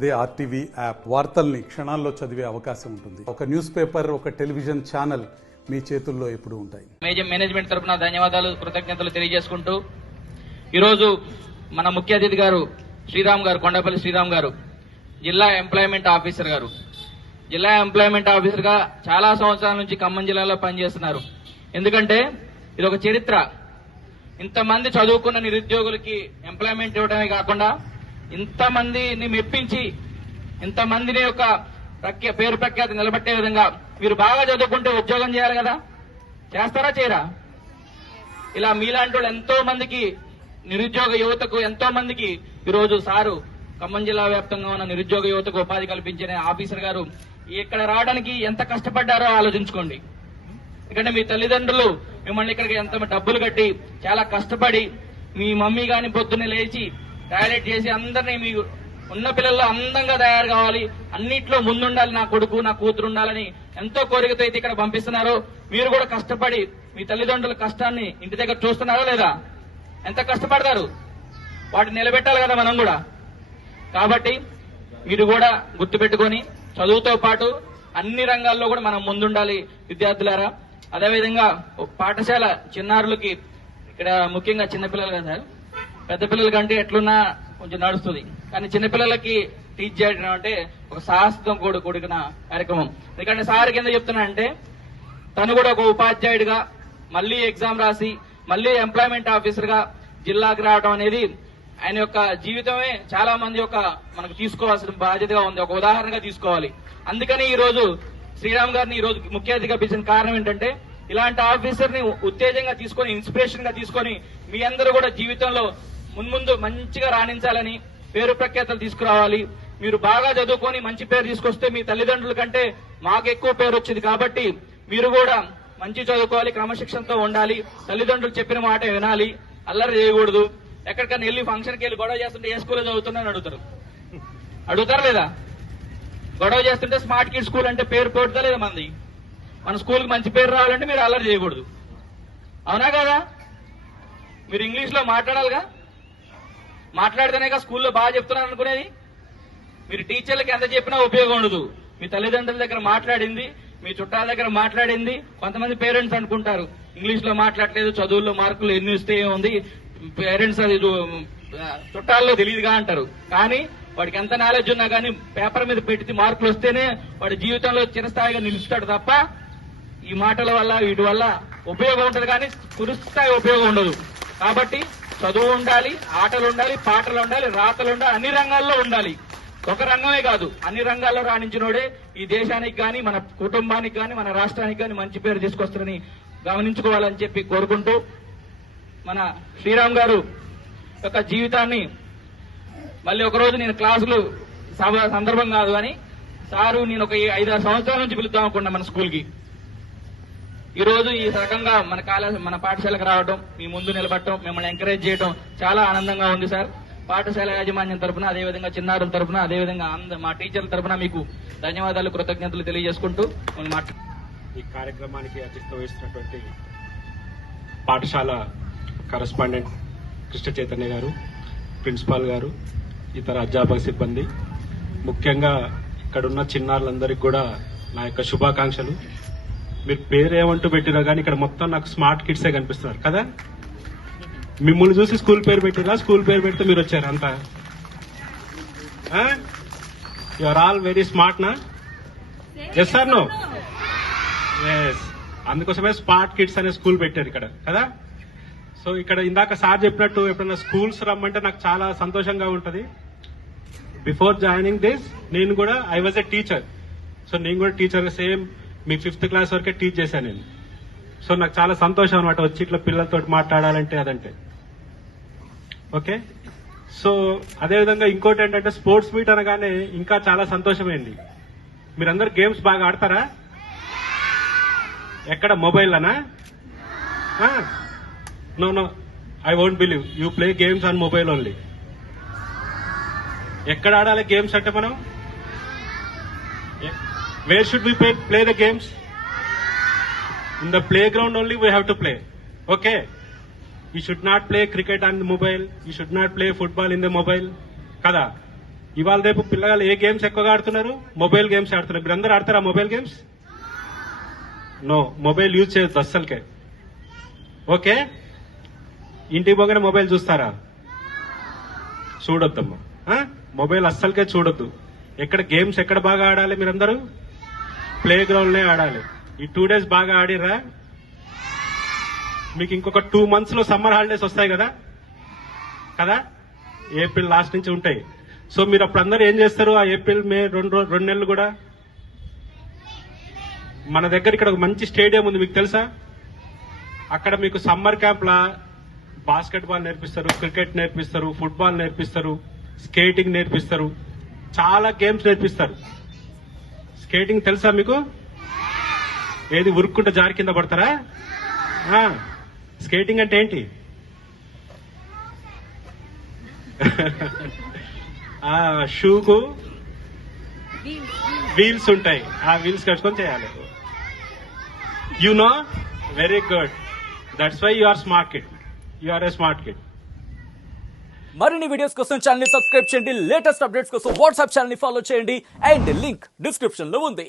అదే RTV app వార్తల్ని క్షణాల్లో చదివే అవకాశం ఉంటుంది. ఒక న్యూస్ పేపర్, ఒక టెలివిజన్ ఛానల్ మీ చేతుల్లో ఎప్పుడూ ఉంటాయి. మేనేజ్మెంట్ తరఫున ధన్యవాదాలు, కృతజ్ఞతలు తెలియజేసుకుంటూ ఈరోజు మన ముఖ్య అతిథి గారు శ్రీరామ్ గారు, కొండపల్లి శ్రీరామ్ గారు, జిల్లా ఎంప్లాయ్మెంట్ ఆఫీసర్ గారు. జిల్లా ఎంప్లాయ్మెంట్ ఆఫీసర్ గా చాలా సంవత్సరాల నుంచి ఖమ్మం జిల్లాలో పనిచేస్తున్నారు. ఎందుకంటే ఇది ఒక చరిత్ర. ఇంతమంది చదువుకున్న నిరుద్యోగులకి ఎంప్లాయ్మెంట్ ఇవ్వడమే కాకుండా ఇంతమందిని మెప్పించి ఇంతమందిని యొక్క పేరు ప్రఖ్యాతి నిలబెట్టే విధంగా మీరు బాగా చదువుకుంటే ఉద్యోగం చేయాలి కదా, చేస్తారా చేయరా? ఇలా మీలాంటి వాళ్ళు ఎంతో మందికి, నిరుద్యోగ యువతకు ఎంతో మందికి ఈరోజు సారు ఖమ్మం జిల్లా వ్యాప్తంగా ఉన్న నిరుద్యోగ యువతకు ఉపాధి కల్పించిన ఆఫీసర్ గారు ఇక్కడ రావడానికి ఎంత కష్టపడ్డారో ఆలోచించుకోండి. ఎందుకంటే మీ తల్లిదండ్రులు మిమ్మల్ని ఇక్కడికి ఎంత డబ్బులు కట్టి చాలా కష్టపడి మీ మమ్మీ గాని పొద్దున్నే లేచి టాయిలెట్ చేసి అందరినీ మీ ఉన్న పిల్లల్లో అందంగా తయారు కావాలి, అన్నిట్లో ముందుండాలి, నా కొడుకు నా కూతురు ఉండాలని ఎంతో కోరికతో అయితే ఇక్కడ పంపిస్తున్నారో మీరు కూడా కష్టపడి మీ తల్లిదండ్రుల కష్టాన్ని ఇంటి దగ్గర చూస్తున్నారా లేదా? ఎంత కష్టపడతారు, వాటిని నిలబెట్టాలి కదా మనం కూడా. కాబట్టి మీరు కూడా గుర్తుపెట్టుకొని చదువుతో పాటు అన్ని రంగాల్లో కూడా మనం ముందుండాలి విద్యార్థులారా. అదేవిధంగా పాఠశాల చిన్నారులకి ఇక్కడ ముఖ్యంగా చిన్నపిల్లలు కదా సార్, పెద్ద పిల్లల కంటే ఎట్లున్నా కొంచెం నడుస్తుంది, కానీ చిన్నపిల్లలకి టీచ్ చేయడం అంటే ఒక సాహసం కూడిన కార్యక్రమం. ఎందుకంటే సార్ కింద చెప్తున్నా అంటే తను కూడా ఒక ఉపాధ్యాయుడిగా మళ్లీ ఎగ్జామ్ రాసి మళ్లీ ఎంప్లాయ్మెంట్ ఆఫీసర్ గా జిల్లాకు రావడం అనేది ఆయన యొక్క జీవితమే చాలా మంది యొక్క మనకు తీసుకోవాల్సిన బాధ్యతగా ఉంది, ఒక ఉదాహరణగా తీసుకోవాలి. అందుకని ఈ రోజు శ్రీరామ్ గారిని ఈ రోజు ముఖ్య అతిథిగా పిలిచిన కారణం ఏంటంటే ఇలాంటి ఆఫీసర్ ని ఉత్తేజంగా తీసుకొని, ఇన్స్పిరేషన్ గా తీసుకొని మీ అందరూ కూడా జీవితంలో మున్ముందు మంచిగా రాణించాలని, పేరు ప్రఖ్యాతలు తీసుకురావాలి. మీరు బాగా చదువుకొని మంచి పేరు తీసుకొస్తే మీ తల్లిదండ్రుల కంటే మాకు ఎక్కువ పేరు వచ్చింది. కాబట్టి మీరు కూడా మంచి చదువుకోవాలి, క్రమశిక్షణతో ఉండాలి, తల్లిదండ్రులు చెప్పిన మాట వినాలి, అల్లరి చేయకూడదు. ఎక్కడికైనా వెళ్ళి ఫంక్షన్కి వెళ్ళి గొడవ చేస్తుంటే ఏ స్కూల్లో చదువుతున్నారని అడుగుతారా లేదా? గొడవ చేస్తుంటే స్మార్ట్ కిడ్ స్కూల్ అంటే పేరు పెడతా లేదా మంది? మన స్కూల్కి మంచి పేరు రావాలంటే మీరు అల్లరి చేయకూడదు, అవునా కదా? మీరు ఇంగ్లీష్ లో మాట్లాడాలిగా, మాట్లాడితేనేగా స్కూల్లో బాగా చెప్తున్నారు అనుకునేది. మీరు టీచర్లకి ఎంత చెప్పినా ఉపయోగం ఉండదు. మీ తల్లిదండ్రుల దగ్గర మాట్లాడింది, మీ చుట్టాల దగ్గర మాట్లాడింది, కొంతమంది పేరెంట్స్ అనుకుంటారు ఇంగ్లీష్ లో మాట్లాడలేదు, చదువుల్లో మార్కులు ఎన్ని ఇస్తే ఉంది, పేరెంట్స్ అది చుట్టాల్లో తెలియదుగా అంటారు. కానీ వాడికి ఎంత నాలెడ్జ్ ఉన్నా కానీ పేపర్ మీద పెట్టి మార్కులు వస్తేనే వాడి జీవితంలో చిరస్థాయిగా నిలుస్తాడు తప్ప ఈ మాటల వల్ల వీటి వల్ల ఉపయోగం ఉంటుంది, కానీ చిరస్థాయి ఉపయోగం ఉండదు. కాబట్టి చదువు ఉండాలి, ఆటలు ఉండాలి, పాటలు ఉండాలి, రాతలు ఉండాలి, అన్ని రంగాల్లో ఉండాలి. ఒక రంగమే కాదు, అన్ని రంగాల్లో రాణించినోడే ఈ దేశానికి కానీ మన కుటుంబానికి కానీ మన రాష్ట్రానికి కానీ మంచి పేరు తీసుకొస్తారని గమనించుకోవాలని చెప్పి కోరుకుంటూ, మన శ్రీరామ్ గారు యొక్క జీవితాన్ని మళ్ళీ ఒకరోజు నేను క్లాసులు సందర్భం కాదు అని సారు నేను ఒక 5-6 సంవత్సరాల నుంచి పిలుద్దాం అనుకున్నా మన స్కూల్కి. ఈ రోజు ఈ రకంగా మన పాఠశాలకు రావడం, మీ ముందు నిలబడటం, మిమ్మల్ని ఎంకరేజ్ చేయడం చాలా ఆనందంగా ఉంది సార్. పాఠశాల యాజమాన్యం తరఫున, అదేవిధంగా చిన్నారుల తరఫున, అదేవిధంగా మా టీచర్ల తరఫున మీకు ధన్యవాదాలు, కృతజ్ఞతలు తెలియజేసుకుంటూ ఈ కార్యక్రమానికి అధ్యక్షత వహిస్తున్నటువంటి పాఠశాల కరస్పాండెంట్ కృష్ణ చైతన్య గారు, ప్రిన్సిపాల్ గారు, ఇతర అధ్యాపక సిబ్బంది, ముఖ్యంగా ఇక్కడున్న చిన్నారులందరికీ కూడా నా యొక్క శుభాకాంక్షలు. మీరు పేరేమంటూ పెట్టినా కానీ ఇక్కడ మొత్తం నాకు స్మార్ట్ కిడ్సే కనిపిస్తున్నారు కదా. మిమ్మల్ని చూసి స్కూల్ పేరు పెట్టిరా, స్కూల్ పేరు పెడితే మీరు వచ్చారు అంతా. You are all very smart నా? Yes sir no? ఎస్, అందుకోసమే స్మార్ట్ కిడ్స్ అనే స్కూల్ పెట్టారు ఇక్కడ కదా. సో ఇక్కడ ఇందాక సార్ చెప్పినట్టు ఎప్పుడైనా స్కూల్స్ రమ్మంటే నాకు చాలా సంతోషంగా ఉంటుంది. బిఫోర్ జాయినింగ్ దిస్ నేను కూడా I was a teacher. So నేను కూడా టీచర్ సేమ్ మీ 5th క్లాస్ వరకే టీచ్ చేశాను నేను. సో నాకు చాలా సంతోషం అనమాట వచ్చి ఇట్లా పిల్లలతో మాట్లాడాలంటే అదంటే. ఓకే, సో అదేవిధంగా ఇంకోటి ఏంటంటే స్పోర్ట్స్ మీట్ అనగానే ఇంకా చాలా సంతోషమైంది. మీరందరూ గేమ్స్ బాగా ఆడతారా? ఎక్కడ మొబైల్లోనా? No no, I won't believe you play games on mobile only. ఎక్కడ ఆడాలి గేమ్స్ అంటే మనం? Where should we play the games? In the playground only we have to play. Okay? You should not play cricket on the mobile. You should not play football in the mobile. Kada? ఇవాళ రేపు పిల్లలు ఏ games ఎక్కువగా ఆడుతున్నారు? Mobile games ఆడుతున్నారు. మీరు అందరూ ఆడతారా mobile games? No, mobile use చేయొద్దు అస్సలకే. ఓకే, ఇంటికి పోగానే మొబైల్ చూస్తారా? చూడొద్దమ్మా, మొబైల్ అస్సలకే చూడొద్దు. ఎక్కడ గేమ్స్ ఎక్కడ బాగా ఆడాలి? మీరందరూ ప్లే గ్రౌండ్లే ఆడాలి. ఈ 2 days బాగా ఆడిరా? మీకు ఇంకొక 2 months లో సమ్మర్ హాలిడేస్ వస్తాయి కదా కదా, ఏప్రిల్ లాస్ట్ నుంచి ఉంటాయి. సో మీరు అప్పుడు అందరూ ఏం చేస్తారు? ఆ ఏప్రిల్ మే 2 నెలలు కూడా మన దగ్గర ఇక్కడ ఒక మంచి స్టేడియం ఉంది, మీకు తెలుసా? అక్కడ మీకు సమ్మర్ క్యాంప్ లా బాస్కెట్ బాల్ నేర్పిస్తారు, క్రికెట్ నేర్పిస్తారు, ఫుట్బాల్ నేర్పిస్తారు, స్కేటింగ్ నేర్పిస్తారు, చాలా గేమ్స్ నేర్పిస్తారు. స్కేటింగ్ తెలుసా మీకు? ఏది ఉరుక్కుంటే జారి కింద పడతారా? స్కేటింగ్ అంటే ఏంటి? షూకు వీల్స్ ఉంటాయి, ఆ వీల్స్ కట్టుకొని చేయాలి. You know, very good. That's why you are smart kid. You are a smart kid. మరిన్ని వీడియోస్ కోసం ఛానల్ ని సబ్స్క్రైబ్ చేయండి. లేటెస్ట్ అప్డేట్స్ కోసం వాట్సాప్ ఛానల్ ని ఫాలో చేయండి. అండ్ లింక్ డిస్క్రిప్షన్ లో ఉంది.